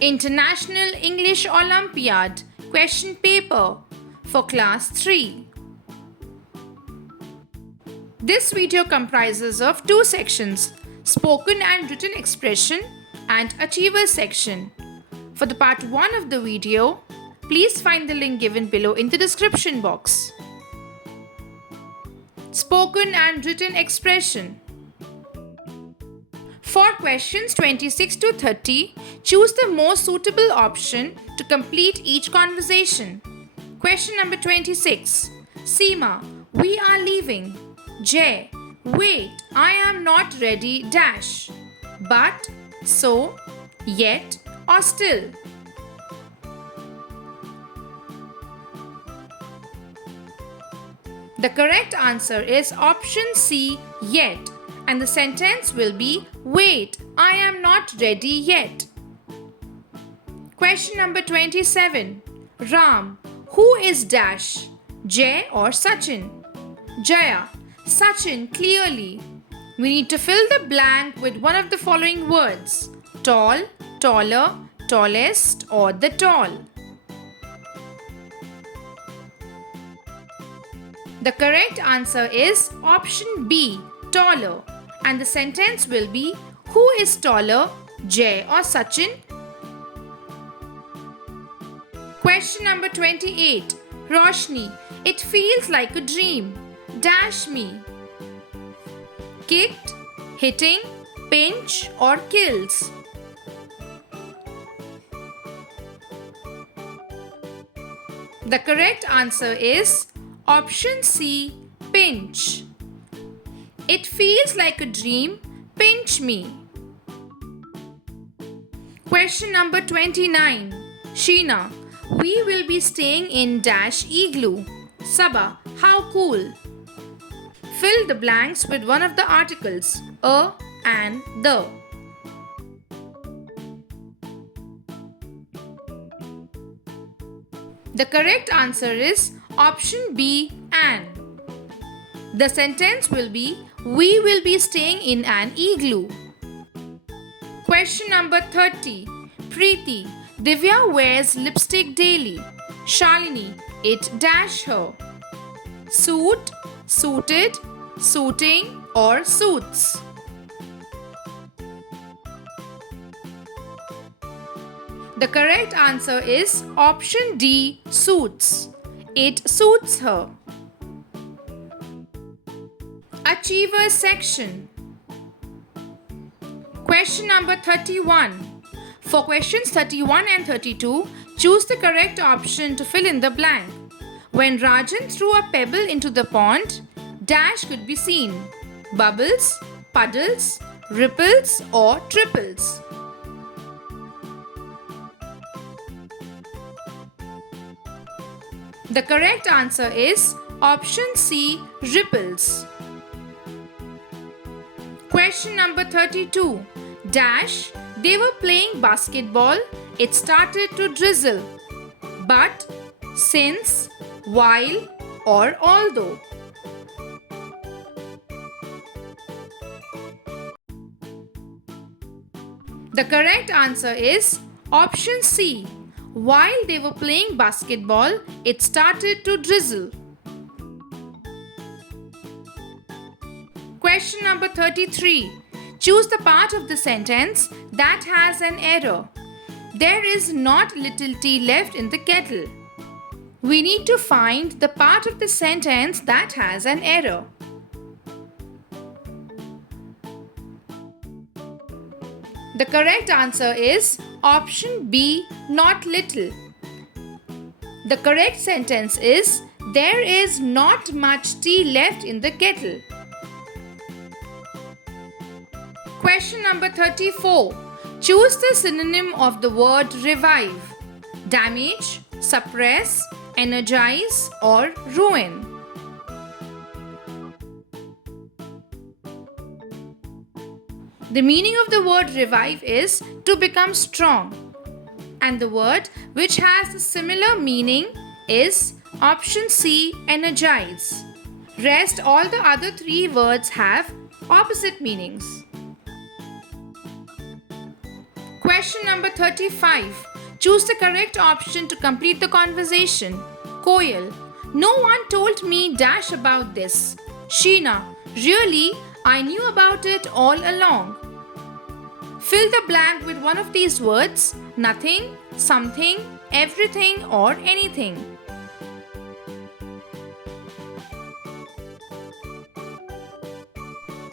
International English Olympiad question paper for Class 3. This video comprises of two sections, spoken and written expression and achiever section. For the part 1 of the video, please find the link given below in the description box. Spoken and written expression. For questions 26 to 30, choose the most suitable option to complete each conversation. Question number 26. Seema, we are leaving. Jay, wait, I am not ready dash. But, so, yet or still. The correct answer is option C, yet, and the sentence will be wait, I am not ready yet. Question number 27. Ram, who is dash? Jay or Sachin? Jaya, Sachin clearly. We need to fill the blank with one of the following words: tall, taller, tallest, or the tall. The correct answer is option B, taller, and the sentence will be who is taller, Jay or Sachin? Question number 28. Roshni, it feels like a dream. Dash me. Kicked, hitting, pinch, or kills. The correct answer is option C, pinch. It feels like a dream, pinch me. Question number 29. Sheena, we will be staying in dash igloo. Saba, how cool. Fill the blanks with one of the articles, a and the. The correct answer is option B, an. The sentence will be we will be staying in an igloo. Question number 30. Preeti, Divya wears lipstick daily. Shalini, it dash her. Suit, suited, suiting, or suits. The correct answer is option D, suits. It suits her. Achiever section. Question number 31. For questions 31 and 32, choose the correct option to fill in the blank. When Rajan threw a pebble into the pond, dash could be seen. Bubbles, puddles, ripples, or triples. The correct answer is option C, ripples. Question number 32. Dash, they were playing basketball, it started to drizzle. But, since, while, or although. The correct answer is option C. While they were playing basketball, it started to drizzle. Question number 33. Choose the part of the sentence that has an error. There is not little tea left in the kettle. We need to find the part of the sentence that has an error. The correct answer is option B, not little. The correct sentence is there is not much tea left in the kettle. Question number 34. Choose the synonym of the word revive. Damage, suppress, energize, or ruin. The meaning of the word revive is to become strong. And the word which has a similar meaning is option C, energize. Rest all the other three words have opposite meanings. Question number 35. Choose the correct option to complete the conversation. Koyal. No one told me dash about this. Sheena. Really? I knew about it all along. Fill the blank with one of these words: nothing, something, everything, or anything.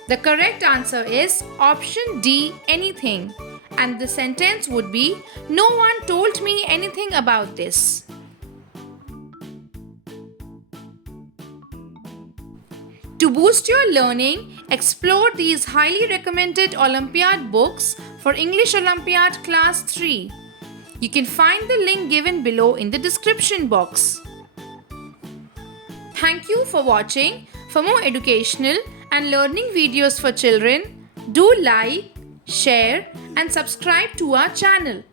The correct answer is option D, anything. And the sentence would be, no one told me anything about this. To boost your learning, explore these highly recommended Olympiad books for English Olympiad Class 3. You can find the link given below in the description box. Thank you for watching. For more educational and learning videos for children, do like, share and subscribe to our channel.